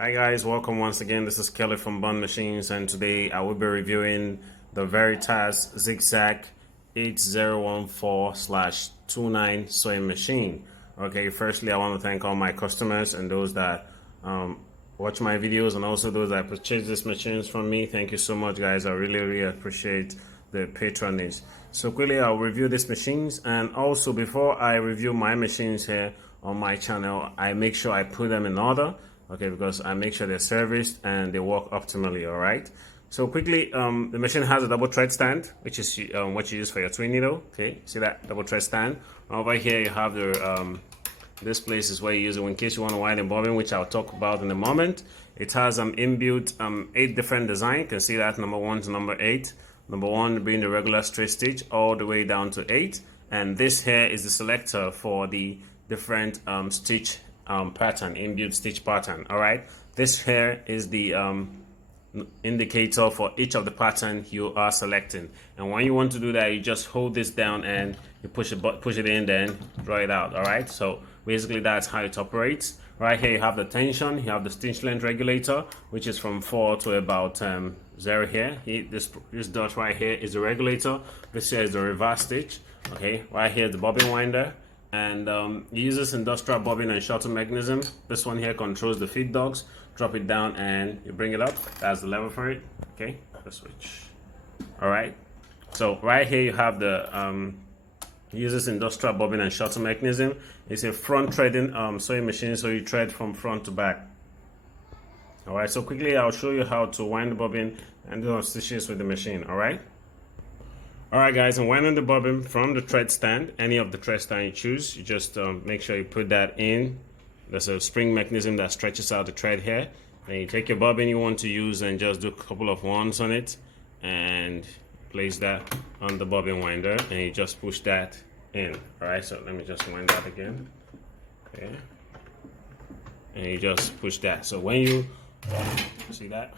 Hi guys, welcome once again. This is Kelly from Bond Machines, and today I will be reviewing the Veritas zickzack 8014/29 sewing machine. Okay, firstly I want to thank all my customers and those that watch my videos, and also those that purchase these machines from me. Thank you so much guys. I really appreciate the patronage. So quickly I'll review these machines, and also before I review my machines here on my channel, I make sure I put them in order. Okay, because I make sure they're serviced and they work optimally. All right. So quickly, the machine has a double thread stand, which is what you use for your twin needle. Okay, see that double thread stand? Over here you have the this place is where you use it in case you want to wind and bobbin, which I'll talk about in a moment. It has inbuilt 8 different designs. You can see that number 1 to number 8. Number 1 being the regular straight stitch all the way down to 8, and this here is the selector for the different stitch pattern, inbuilt stitch pattern. All right, this here is the indicator for each of the pattern you are selecting, and when you want to do that, you just hold this down and you push it in, then draw it out. All right, so basically that's how it operates. Right here you have the tension, you have the stitch length regulator, which is from 4 to about 0 here. This dot right here is the regulator. This here is the reverse stitch. Okay, right here is the bobbin winder, and it uses industrial bobbin and shuttle mechanism. This one here controls the feed dogs. Drop it down and you bring it up. That's the lever for it. Okay, the switch. All right, so right here you have the uses industrial bobbin and shuttle mechanism. It's a front threading sewing machine, so you thread from front to back. All right, so quickly I'll show you how to wind the bobbin and do stitches with the machine. All right. Alright guys, I'm winding the bobbin from the thread stand. Any of the thread stand you choose, you just make sure you put that in. There's a spring mechanism that stretches out the thread here. Then you take your bobbin you want to use and just do a couple of wands on it and place that on the bobbin winder, and you just push that in. Alright, so let me just wind that again. Okay. And you just push that. So when you see that,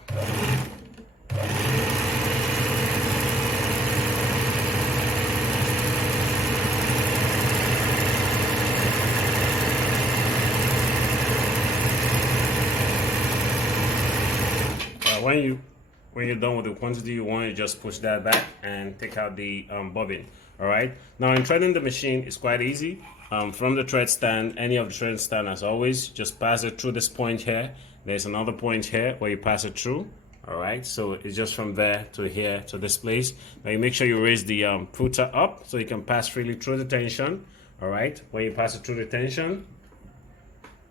when you're done with the quantity you want, you just push that back and take out the bobbin. All right, now in threading the machine, it's quite easy. From the thread stand, any of the thread stand, as always, just pass it through this point here. There's another point here where you pass it through. All right, so it's just from there to here to this place. Now you make sure you raise the footer up so you can pass freely through the tension. All right, when you pass it through the tension,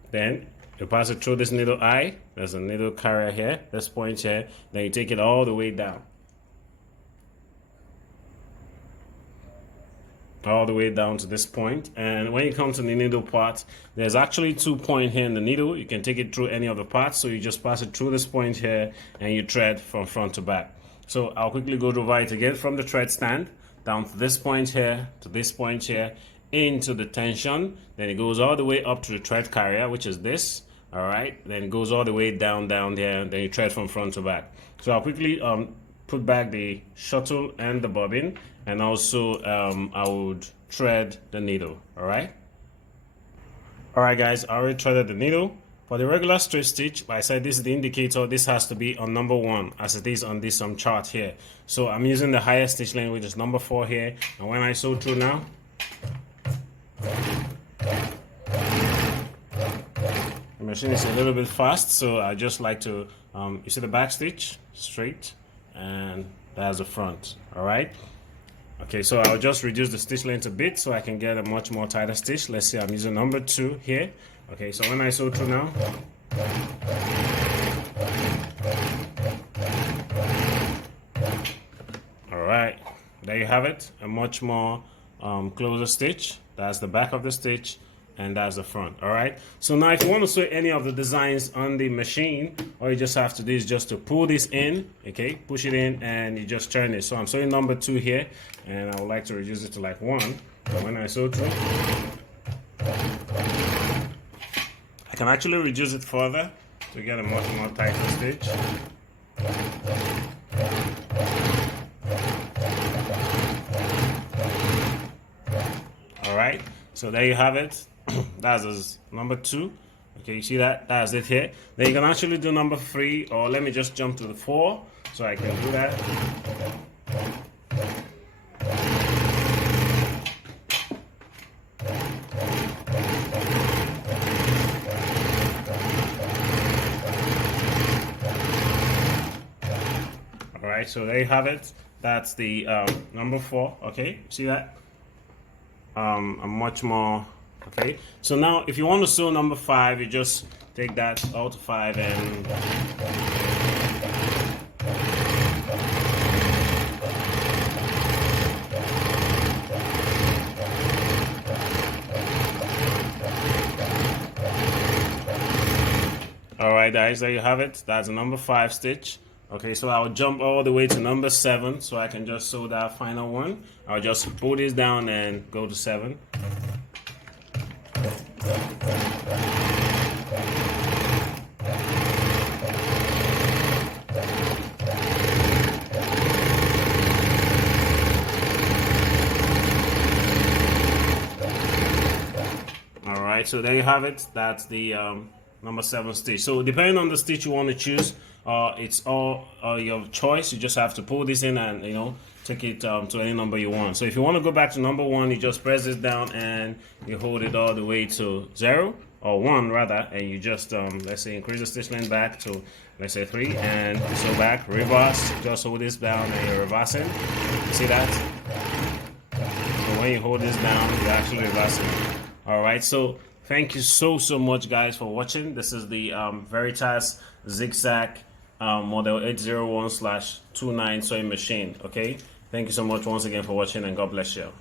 then you pass it through this needle eye. There's a needle carrier here, this point here. Then you take it all the way down. All the way down to this point. And when you come to the needle part, there's actually 2 points here in the needle. You can take it through any of the parts. So you just pass it through this point here and you thread from front to back. So I'll quickly go over it again. From the thread stand down to this point here, to this point here, into the tension. Then it goes all the way up to the thread carrier, which is this. All right, then it goes all the way down there, then you thread from front to back. So I'll quickly put back the shuttle and the bobbin, and also I would thread the needle. All right guys, I already threaded the needle. For the regular straight stitch, like I said, this is the indicator. This has to be on number 1 as it is on this chart here. So I'm using the highest stitch length, which is number 4 here, and when I sew through now, the machine is a little bit fast, so I just like to you see the back stitch straight, and that's the front. All right, okay, so I'll just reduce the stitch length a bit so I can get a much more tighter stitch. Let's see, I'm using number 2 here. Okay, so when I sew through now, all right, there you have it, a much more closer stitch. That's the back of the stitch, and that's the front. All right, so now if you want to sew any of the designs on the machine, all you just have to do is just to pull this in. Okay, push it in and you just turn it. So I'm sewing number 2 here, and I would like to reduce it to like 1. But when I sew through, I can actually reduce it further to get a much more tighter stitch. All right, so there you have it. That's number 2. Okay, you see that? That's it here. Then you can actually do number 3, or let me just jump to the 4 so I can do that. All right, so there you have it. That's the number 4. Okay, see that? A much more. Okay, so now if you want to sew number 5, you just take that all to 5 and all right, guys, there you have it. That's a number 5 stitch. Okay, so I'll jump all the way to number 7 so I can just sew that final one. I'll just pull this down and go to 7. All right, so there you have it. That's the number 7 stitch. So depending on the stitch you want to choose, it's all your choice. You just have to pull this in and, you know, take it to any number you want. So if you want to go back to number 1, you just press this down and you hold it all the way to 0 or 1 rather, and you just let's say increase the stitch length back to, let's say 3, and so back, reverse, just hold this down and you're reversing. See that? So when you hold this down, you're actually reversing. All right, so thank you so much, guys, for watching. This is the Veritas Zigzag model 801/29 sewing machine. Okay, thank you so much once again for watching, and God bless you.